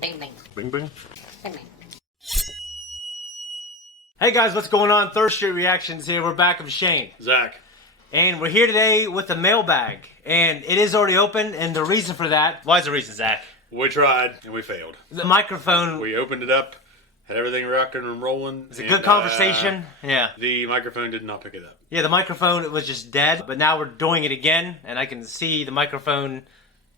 Bing, bing. Bing, bing. Bing, bing. Hey guys, what's going on? Third Street Reactions here. We're back with Shane. Zach. And we're here today with the mailbag. And it is already open, and the reason for that... Why is the reason, Zach? We tried, and we failed. The microphone... We opened it up, had everything rocking and rolling. It's a good conversation. Yeah. The microphone did not pick it up. Yeah, the microphone was just dead. But now we're doing it again, and I can see the microphone...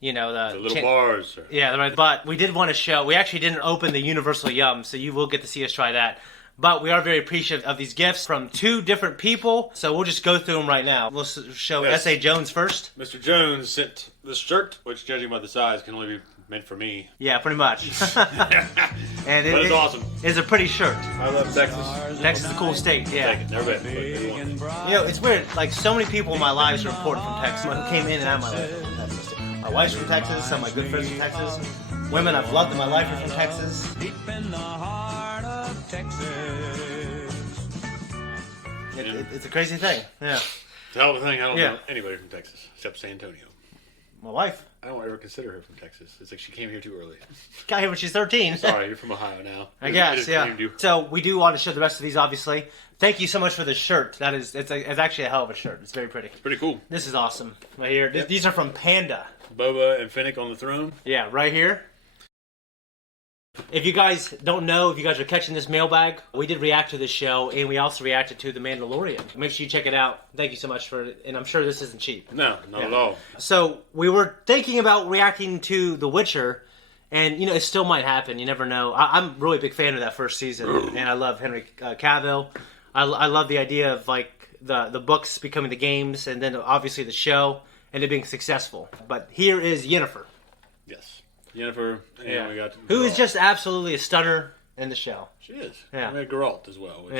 You know, the little bars. Yeah, right. But we did want to show... We actually didn't open the Universal Yum, so you will get to see us try that. But we are very appreciative of these gifts from two different people, so we'll just go through them right now. We'll show S.A. Jones first. Mr. Jones sent this shirt, which, judging by the size, can only be meant for me. Yeah, pretty much. And but it's awesome. It's a pretty shirt. I love Texas. Texas is a cool state, yeah. Take it. Never been. You know, it's weird. Like, so many people in my lives are important from Texas. Who came in and out of my life from Texas. My wife's from Texas. Some of my good friends from Texas. Women I've loved in my life are from Texas. Deep in the heart of Texas. It's a crazy thing. Yeah. It's a hell of a thing. I don't know anybody from Texas except San Antonio. My wife. I don't ever consider her from Texas. It's like she came here too early. Got here when she's 13. Sorry, you're from Ohio now. I guess, yeah. So we do want to show the rest of these, obviously. Thank you so much for the shirt. It's actually a hell of a shirt. It's very pretty. It's pretty cool. This is awesome. Right here. Yep. These are from Panda. Boba and Finnick on the throne. Yeah, right here. If you guys don't know, if you guys are catching this mailbag, we did react to this show, and we also reacted to The Mandalorian. Make sure you check it out. Thank you so much for it, and I'm sure this isn't cheap. No, not at all. So, we were thinking about reacting to The Witcher, and, you know, it still might happen. You never know. I'm really a big fan of that first season, and I love Henry Cavill. I love the idea of, like, the books becoming the games, and then obviously the show, and it being successful. But here is Yennefer. Yes. Yennefer, and we got who is just absolutely a stunner in the show. She is. Yeah. And Geralt as well, which,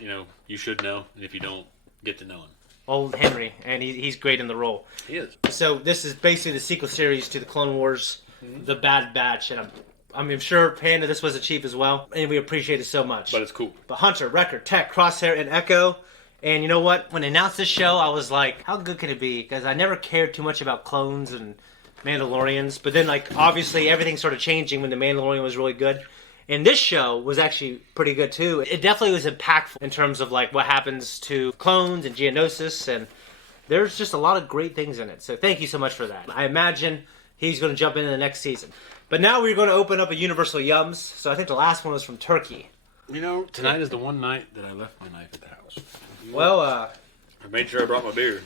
you know, you should know, and if you don't, get to know him. Old Henry, and he's great in the role. He is. So this is basically the sequel series to the Clone Wars, The Bad Batch, and I'm sure, Panda, this wasn't cheap as well, and we appreciate it so much. But it's cool. But Hunter, Wrecker, Tech, Crosshair, and Echo. And you know what? When they announced this show, I was like, how good can it be? Because I never cared too much about clones and Mandalorians. But then, like, obviously everything started changing when The Mandalorian was really good. And this show was actually pretty good, too. It definitely was impactful in terms of, like, what happens to clones and Geonosis. And there's just a lot of great things in it. So thank you so much for that. I imagine he's going to jump into the next season. But now we're going to open up a Universal Yums. So I think the last one was from Turkey. You know, tonight is the one night that I left my knife at the house. Well, I made sure I brought my beer.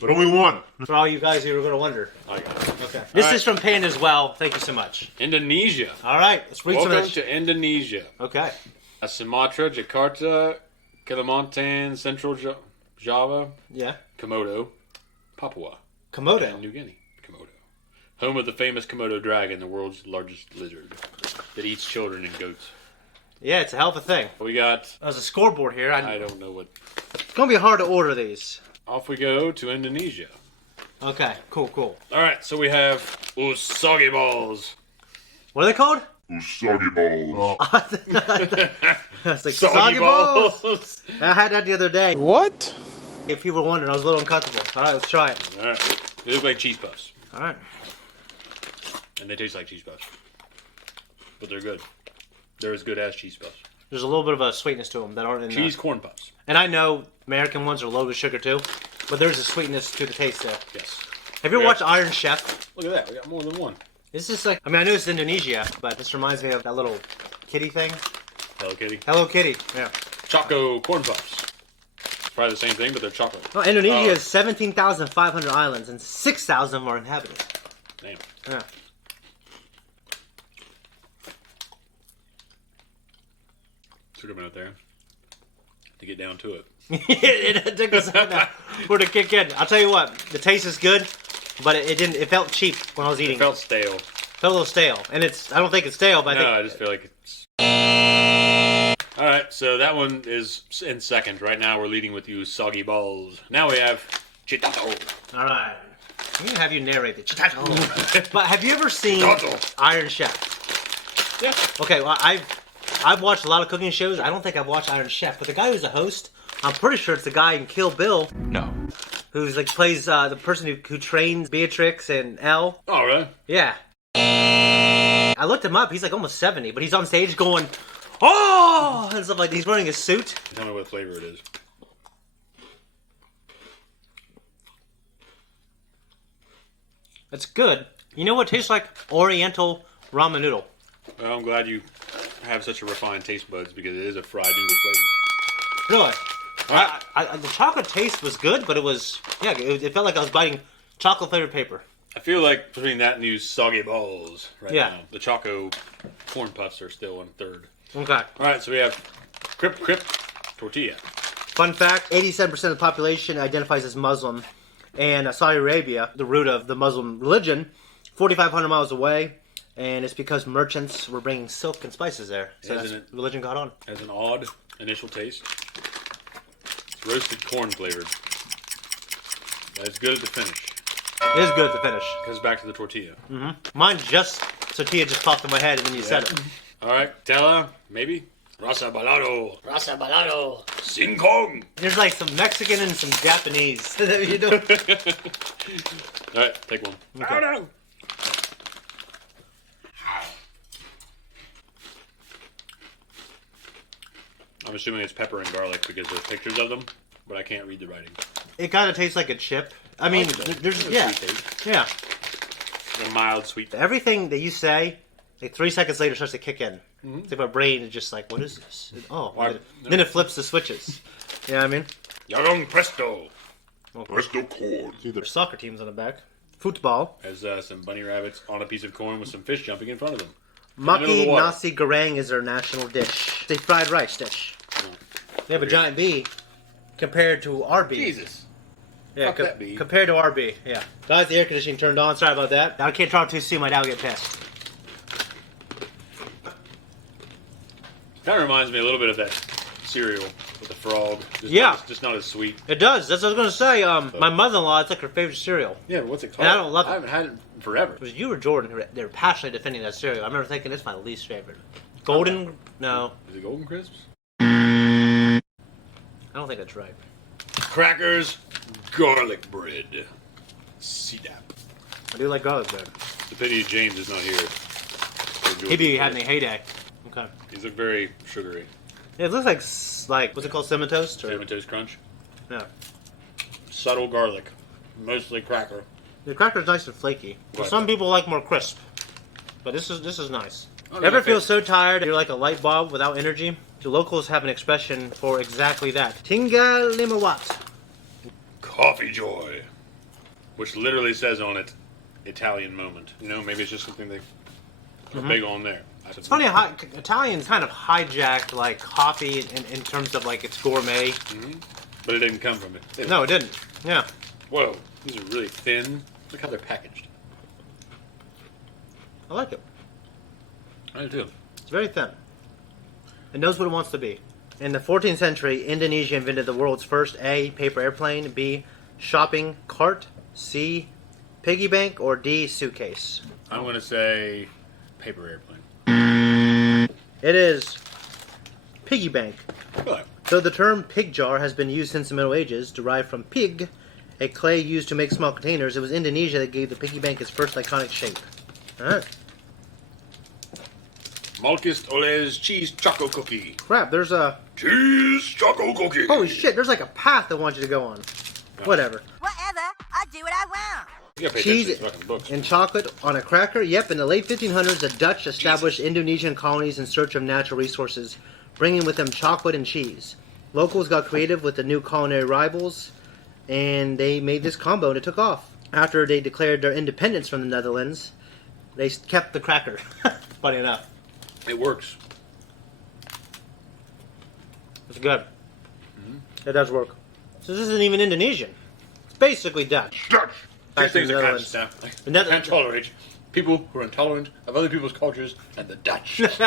But only one. For all you guys who are going to wonder. I got it. Okay. This is from Panda as well. Thank you so much. Indonesia. All right. Let's read Welcome some to Indonesia. Okay. Sumatra, Jakarta, Kalimantan, Central Java. Yeah. Komodo, Papua. Komodo. And New Guinea. Komodo. Home of the famous Komodo dragon, the world's largest lizard that eats children and goats. Yeah, it's a hell of a thing. We got... There's a scoreboard here. I don't know what... It's going to be hard to order these. Off we go to Indonesia. Okay, cool. Alright, so we have usagi balls. What are they called? Usagi balls. It's like soggy balls. I had that the other day. What? If people were wondering, I was a little uncomfortable. Alright, let's try it. Alright. They look like cheese puffs. Alright. And they taste like cheese puffs. But they're good. They're as good as cheese puffs. There's a little bit of a sweetness to them that aren't in cheese corn puffs. And I know American ones are loaded with sugar too, but there's a sweetness to the taste there. Yes. Have you ever watched Iron Chef? Look at that. We got more than one. This is like, I mean, I know it's Indonesia, but this reminds me of that little kitty thing. Hello Kitty. Hello Kitty, yeah. Choco corn puffs. Probably the same thing, but they're chocolate. Well, Indonesia has 17,500 islands and 6,000 of them are inhabited. Damn. Yeah. Took a minute there to get down to it. It took us a minute for it to kick in. I'll tell you what, the taste is good, but it didn't. It felt cheap when I was eating. It felt stale. Felt a little stale, and it's. I don't think it's stale, but I just feel like it's. All right, so that one is in second. Right now, we're leading with you soggy balls. Now we have chitato. All right, I'm gonna have you narrate the chitato. But have you ever seen Iron Chef? Yeah. Okay, well, I've watched a lot of cooking shows. I don't think I've watched Iron Chef, but the guy who's the host, I'm pretty sure it's the guy in Kill Bill. No. Who's like plays the person who trains Beatrix and Elle. Oh, really? Yeah. I looked him up. He's like almost 70, but he's on stage going, oh, and stuff like that. He's wearing a suit. Tell me what flavor it is. It's good. You know what tastes like? Oriental ramen noodle. Well, I'm glad you have such a refined taste buds because it is a fried noodle flavor. Really? Alright. The chocolate taste was good, but it was, yeah, it felt like I was biting chocolate flavored paper. I feel like between that and these soggy balls right Yeah. now, the Choco corn puffs are still in third. Okay. All right, so we have Crip tortilla. Fun fact, 87% of the population identifies as Muslim. And Saudi Arabia, the root of the Muslim religion, 4,500 miles away. And it's because merchants were bringing silk and spices there. So Isn't it? religion caught on. Has an odd initial taste. It's roasted corn flavored. But it's good at the finish. It is good at the finish. Goes back to the tortilla. Mine tortilla just popped in my head and then you said it. All right, Tella, maybe? Rasa balado. Rasa balado. Sing Kong. There's like some Mexican and some Japanese that you do. All right, take one. Okay. I'm assuming it's pepper and garlic because there's pictures of them, but I can't read the writing. It kind of tastes like a chip. I mean, there's a yeah, sweet taste. yeah. A mild sweet. Everything that you say, like 3 seconds later, starts to kick in. It's like my brain is just like, what is this? Then it flips the switches. You know what I mean? Yarong presto. Presto corn. There's soccer teams on the back. Football. Has some bunny rabbits on a piece of corn with some fish jumping in front of them. Maki nasi goreng is their national dish. It's a fried rice dish. They have a giant bee compared to our bee. Jesus. Yeah, Fuck that bee. compared to our bee. Yeah. Guys, the air conditioning turned on. Sorry about that. I can't talk too soon. My dad will get pissed. Kind of reminds me a little bit of that cereal with the frog. Just not as sweet. It does. That's what I was going to say. My mother-in-law, it's like her favorite cereal. Yeah, but what's it called? And I don't love it. I haven't had it in forever. It was you or Jordan who they were passionately defending that cereal. I remember thinking, it's my least favorite. Golden? No. Is it Golden Crisps? I don't think that's right. Crackers, garlic bread. CDAP. I do like garlic bread. The pity James is not here. He'd be having a heyday. Okay. These look very sugary. Yeah, it looks like what's it called, cinnamon toast? Cinnamon Toast Crunch. Yeah. Subtle garlic. Mostly cracker. The cracker's nice and flaky. Right. Some people like more crisp. But this is nice. Oh, Ever okay. feel so tired you're like a light bulb without energy? The locals have an expression for exactly that. Tinga limawat. Coffee Joy. Which literally says on it, Italian moment. You know, maybe it's just something they are big on there. It's funny how Italians kind of hijacked like coffee in terms of like its gourmet. But it didn't come from it. No, it didn't. Yeah. Whoa, these are really thin. Look how they're packaged. I like it. I do too. It's very thin. It knows what it wants to be. In the 14th century, Indonesia invented the world's first A, paper airplane, B, shopping cart, C, piggy bank, or D, suitcase. I'm going to say paper airplane. It is piggy bank. Really? Though the term pig jar has been used since the Middle Ages, derived from pig, a clay used to make small containers, it was Indonesia that gave the piggy bank its first iconic shape. Alright. Malkist Ole's cheese choco cookie. Crap, there's a... Cheese choco cookie. Holy shit, there's like a path that wants you to go on. Whatever. Whatever, I do what I want. You gotta pay Cheese attention to these fucking books. and chocolate on a cracker? Yep, in the late 1500s, the Dutch established Indonesian colonies in search of natural resources, bringing with them chocolate and cheese. Locals got creative with the new culinary rivals, and they made this combo, and it took off. After they declared their independence from the Netherlands, they kept the cracker. Funny enough. It works. It's good. It does work. So this isn't even Indonesian. It's basically Dutch. Dutch. These things the are kind of Netherlands. stuff. Like, The Netherlands- can't tolerate people who are intolerant of other people's cultures and the Dutch. What's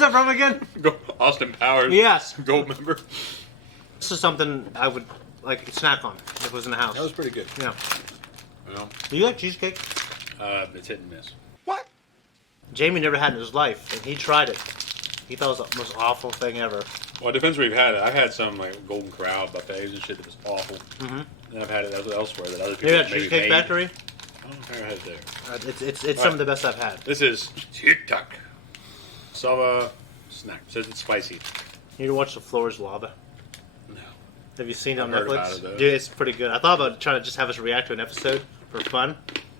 that from again? Go Austin Powers. Yes. Gold member. This is something I would like snack on if it was in the house. That was pretty good. Yeah. Well, Do you like cheesecake? it's hit and miss. Jamie never had it in his life, and he tried it. He thought it was the most awful thing ever. Well, it depends where you've had it. I've had some like Golden Corral buffets and shit that was awful. Mm-hmm. And I've had it elsewhere that other people Maybe at maybe Cheesecake made. Factory? I Go ahead there. It's some of the best I've had. This is TikTok. Sava snack. Says it's spicy. You need to watch The Floor is Lava. No. Have you seen it on I've heard Netflix? about it, though. Dude, it's pretty good. I thought about trying to just have us react to an episode for fun.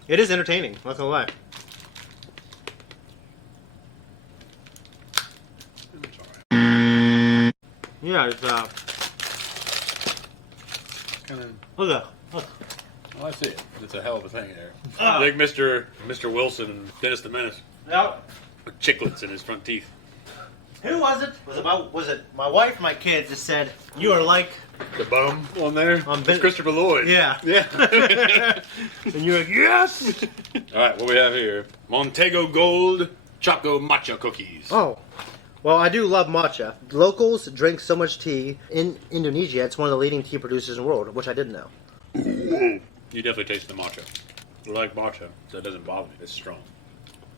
It is entertaining, not gonna lie. It's alright. Yeah, it's Kind of. look. Well, I see it. It's a hell of a thing there. Like Mr. Wilson and Dennis the Menace Yep. with chiclets in his front teeth. Who was it? Was it my wife or my kids that said, you are like... The bum on there? It's Christopher Lloyd. Yeah. Yeah. And you're like, yes! Alright, what we have here? Montego Gold Choco Matcha Cookies. Oh. Well, I do love matcha. Locals drink so much tea. In Indonesia, it's one of the leading tea producers in the world, which I didn't know. You definitely taste the matcha. I like matcha, so it doesn't bother me. It's strong.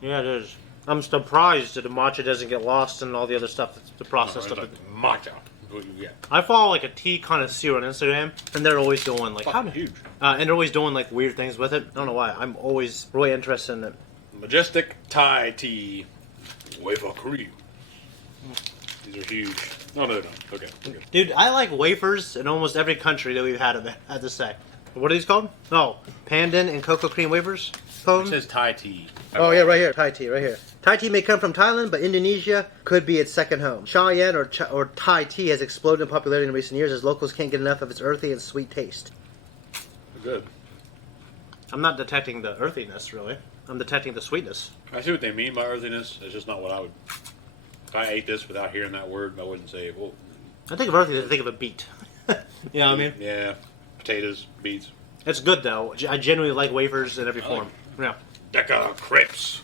Yeah, it is. I'm surprised that the matcha doesn't get lost in all the other stuff that's the processed It's stuff. like matcha. What you get. I follow like a tea connoisseur on Instagram, and they're always doing like Fucking huge. and they're always doing like weird things with it. I don't know why. I'm always really interested in it. Majestic Thai Tea Wafer Cream. These are huge. No, they're not. Okay. Okay. Dude, I like wafers in almost every country that we've had of it. I have to say. What are these called? Oh, pandan and cocoa cream wafers. It says Thai tea. Oh yeah, right here, Thai tea, right here. Thai tea may come from Thailand, but Indonesia could be its second home. Cheyenne or Thai tea has exploded in popularity in recent years as locals can't get enough of its earthy and sweet taste. Good. I'm not detecting the earthiness, really. I'm detecting the sweetness. I see what they mean by earthiness. It's just not what I would. If I ate this without hearing that word, I wouldn't say, well. I think of earthiness, I think of a beet. You know what I mean? Yeah. Potatoes, beets. It's good, though. I genuinely like wafers in every form. Yeah. Deca crepes.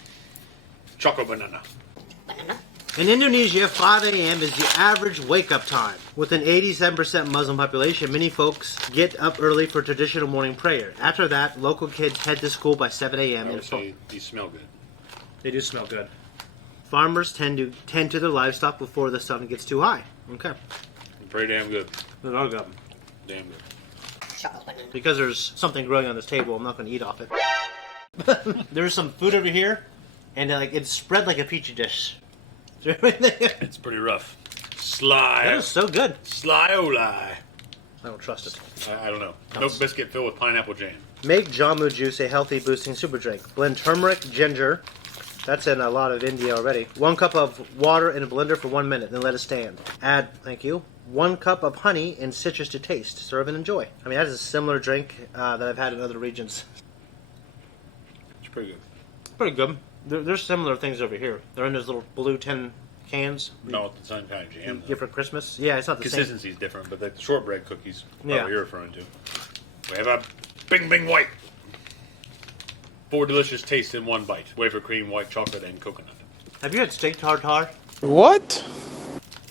Choco banana. In Indonesia, 5 a.m. is the average wake-up time. With an 87% Muslim population, many folks get up early for traditional morning prayer. After that, local kids head to school by 7 a.m. I would say these smell good. They do smell good. Farmers tend to their livestock before the sun gets too high. Okay. Pretty damn good. They are good. Damn good. Because there's something growing on this table, I'm not going to eat off it. There's some food over here, and it's spread like a petri dish. It's pretty rough. Sly. That is so good. Sly-o-lie. I don't trust it. I don't know. Milk biscuit filled with pineapple jam. Make jamu juice a healthy boosting super drink. Blend turmeric, ginger. That's in a lot of India already. 1 cup of water in a blender for 1 minute, then let it stand. Add, thank you, 1 cup of honey and citrus to taste. Serve and enjoy. I mean, that is a similar drink that I've had in other regions. It's pretty good. Pretty good. There's similar things over here. They're in those little blue tin cans. No, it's the same kind of jam. Get for Christmas. Yeah, it's not the same. Consistency is different, but the shortbread cookies, Yeah. what you're referring to. We have a Bing Bing White. 4 delicious tastes in 1 bite. Wafer cream, white chocolate, and coconut. Have you had steak tartare? What?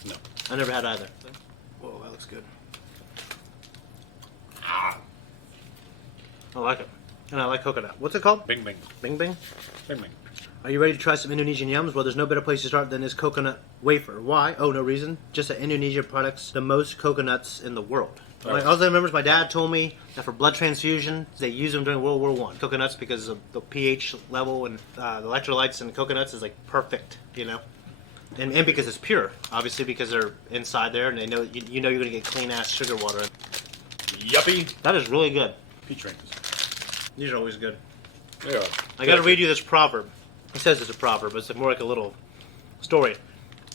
No. I never had either. Whoa, that looks good. Ah. I like it. And I like coconut. What's it called? Bing Bing. Bing Bing? Bing Bing. Are you ready to try some Indonesian yums? Well, there's no better place to start than this coconut wafer. Why? Oh, no reason. Just that Indonesia products the most coconuts in the world. Oh. Like, all I remember is my dad told me that for blood transfusion, they used them during World War I. Coconuts, because of the pH level and the electrolytes in coconuts is like perfect, you know? And because it's pure, obviously, because they're inside there and they know you know you're going to get clean ass sugar water. Yuppie. That is really good. Peach rings. These are always good. They are. I got to read you this proverb. It says it's a proverb, but it's more like a little story.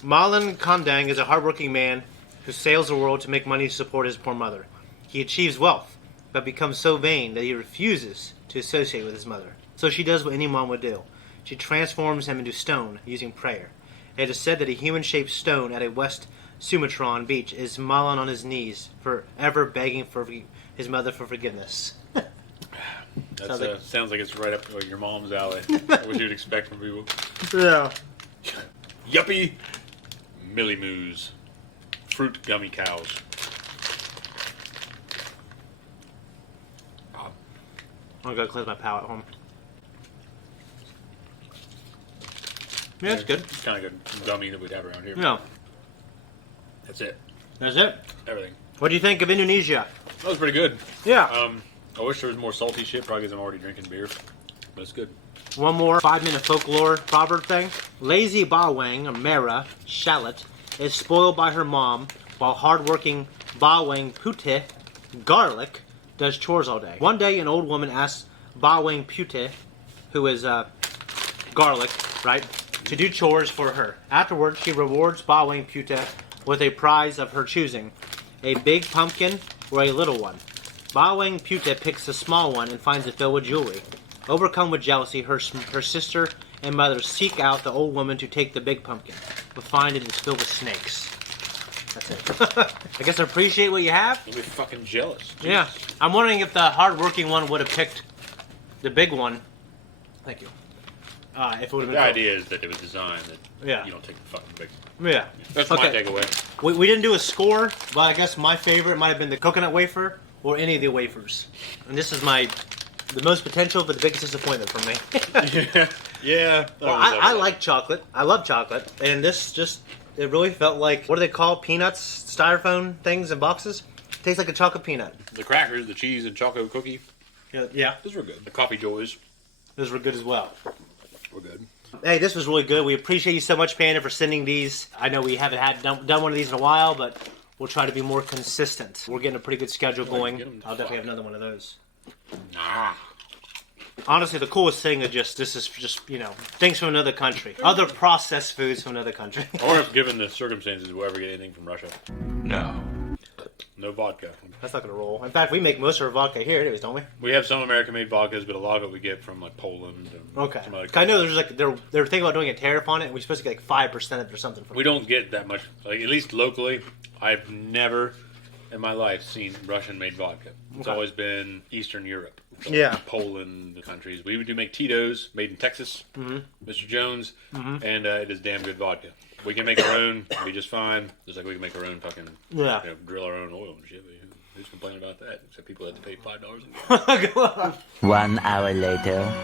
Malan Kondang is a hardworking man who sails the world to make money to support his poor mother. He achieves wealth, but becomes so vain that he refuses to associate with his mother. So she does what any mom would do. She transforms him into stone using prayer. It is said that a human-shaped stone at a West Sumatran beach is Malan on his knees, forever begging for his mother for forgiveness. That sounds like it's right up your mom's alley. What you'd expect from people. Yeah. Yuppie. Millie Moos. Fruit gummy cows. I'm going to cleanse my palate home. Yeah, it's good. It's kind of good gummy that we'd have around here. Yeah. That's it. That's it. Everything. What do you think of Indonesia? That was pretty good. Yeah. I wish there was more salty shit, probably because I'm already drinking beer. That's good. One more 5-minute folklore proverb thing. Lazy Bawang, or Mara, shallot, is spoiled by her mom, while hardworking Bawang Putih, garlic, does chores all day. One day, an old woman asks Bawang Putih, who is garlic, right, to do chores for her. Afterwards, she rewards Bawang Putih with a prize of her choosing, a big pumpkin or a little one. Bawang Putih picks the small one and finds it filled with jewelry. Overcome with jealousy, her sister and mother seek out the old woman to take the big pumpkin, but find it is filled with snakes. That's it. I guess appreciate what you have. You'll be fucking jealous. Jeez. Yeah. I'm wondering if the hardworking one would have picked the big one. Thank you. If it would have been The idea is that it was designed that Yeah. you don't take the fucking big. Yeah. That's my takeaway. We didn't do a score, but I guess my favorite might have been the coconut wafer or any of the wafers. And this is the most potential, but the biggest disappointment for me. Yeah. Well, I like chocolate. I love chocolate. And this it really felt like, what do they call peanuts? Styrofoam things in boxes? Tastes like a chocolate peanut. The crackers, the cheese, and chocolate cookie. Yeah. Those were good. The coffee joys Those were good as well. were good. Hey, this was really good. We appreciate you so much, Panda, for sending these. I know we haven't done one of these in a while, but we'll try to be more consistent. We're getting a pretty good schedule going. I'll definitely have another one of those. Nah. Honestly, the coolest thing this is just, things from another country. Other processed foods from another country. I wonder if, given the circumstances, we'll ever get anything from Russia. No. No vodka. That's not going to roll. In fact, we make most of our vodka here anyways, don't we? We have some American-made vodkas, but a lot of it we get from like Poland. And Okay. some other I know there's they're thinking about doing a tariff on it, and we're supposed to get like 5% of it or something. We don't get that much, like at least locally. I've never in my life seen Russian-made vodka. It's always been Eastern Europe. So Yeah. Poland, the countries. We do make Tito's, made in Texas, Mr. Jones, and it is damn good vodka. We can make our own, it'll be just fine. Just like we can make our own fucking, drill our own oil and shit. Who's complaining about that? Except people had to pay $5 a 1 hour later.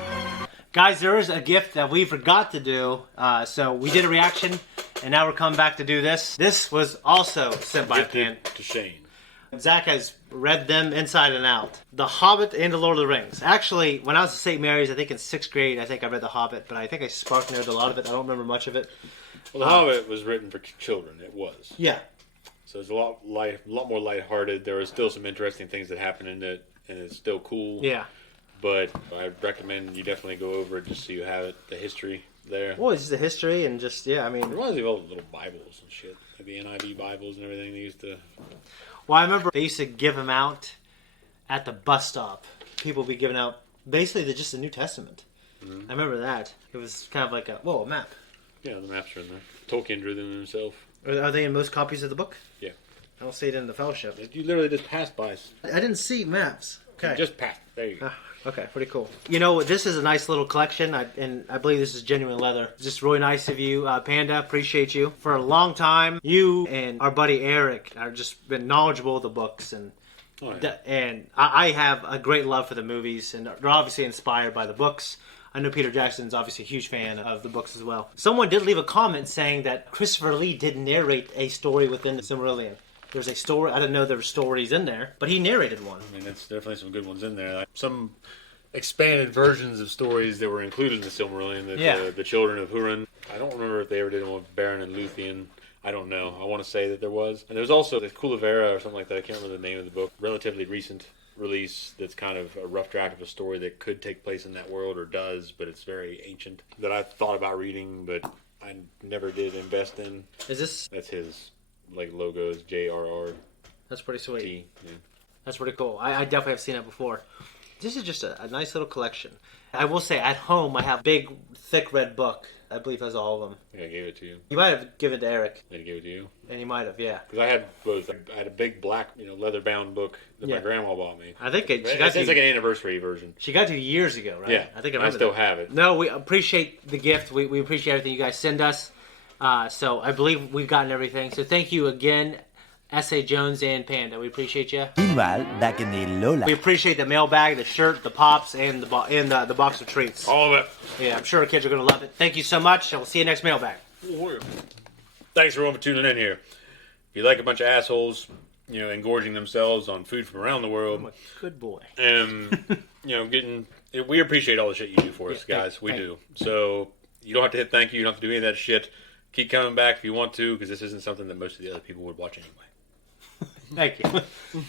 Guys, there is a gift that we forgot to do. So we did a reaction, and now we're coming back to do this. This was also sent by Pan. to Shane. Zakk has read them inside and out. The Hobbit and the Lord of the Rings. Actually, when I was at St. Mary's, I think in 6th grade, I think I read The Hobbit, but I think I spark noted a lot of it. I don't remember much of it. Well, The Hobbit was written for children. It was. Yeah. So it's a lot more lighthearted. There are still some interesting things that happen in it, and it's still cool. Yeah. But I recommend you definitely go over it just so you have it, the history there. Well, it's just the history and just, It reminds me of all the little Bibles and shit. Like the NIV Bibles and everything they used to... Well, I remember they used to give them out at the bus stop. People would be giving out basically just the New Testament. I remember that. It was kind of like a map. Yeah, the maps are in there. Tolkien drew them himself. Are they in most copies of the book? Yeah. I don't see it in the Fellowship. You literally just passed by. I didn't see maps. Okay. Just passed. There you go. Okay, pretty cool. This is a nice little collection, and I believe this is genuine leather. Just really nice of you, Panda. Appreciate you. For a long time, you and our buddy Eric are just been knowledgeable of the books, and I have a great love for the movies, and they're obviously inspired by the books. I know Peter Jackson's obviously a huge fan of the books as well. Someone did leave a comment saying that Christopher Lee did narrate a story within the Silmarillion. There's a story. I didn't know there were stories in there, but he narrated one. I mean, there's definitely some good ones in there. Like some expanded versions of stories that were included in the Silmarillion. The Children of Hurin. I don't remember if they ever did one with Beren and Luthien. I don't know. I want to say that there was. And there's also the Culavera or something like that. I can't remember the name of the book. Relatively recent release that's kind of a rough draft of a story that could take place in that world or does, but it's very ancient. That I thought about reading, but I never did invest in. Is this? That's his logo is JRR. That's pretty sweet. Yeah. That's pretty cool. I definitely have seen it before. This is just a nice little collection. I will say, at home, I have a big, thick red book. I believe has all of them. I think I gave it to you. You might have given it to Eric. Did I give it to you? And you might have, yeah. Because I had both. I had a big black, leather-bound book that my grandma bought me. I think It's like an anniversary version. She got to years ago, right? Yeah. I think I I remember still that. have it. No, we appreciate the gift. We appreciate everything you guys send us. So I believe we've gotten everything. So thank you again, S.A. Jones and Panda. We appreciate you. Meanwhile, back in the Lola. We appreciate the mailbag, the shirt, the pops, and the box of treats. All of it. Yeah, I'm sure our kids are going to love it. Thank you so much, and we'll see you next mailbag. Thanks everyone for tuning in here. If you like a bunch of assholes, engorging themselves on food from around the world, Good boy. and getting We appreciate all the shit you do for us, guys. We do. So you don't have to hit thank you. You don't have to do any of that shit. Keep coming back if you want to, because this isn't something that most of the other people would watch anyway. Thank you.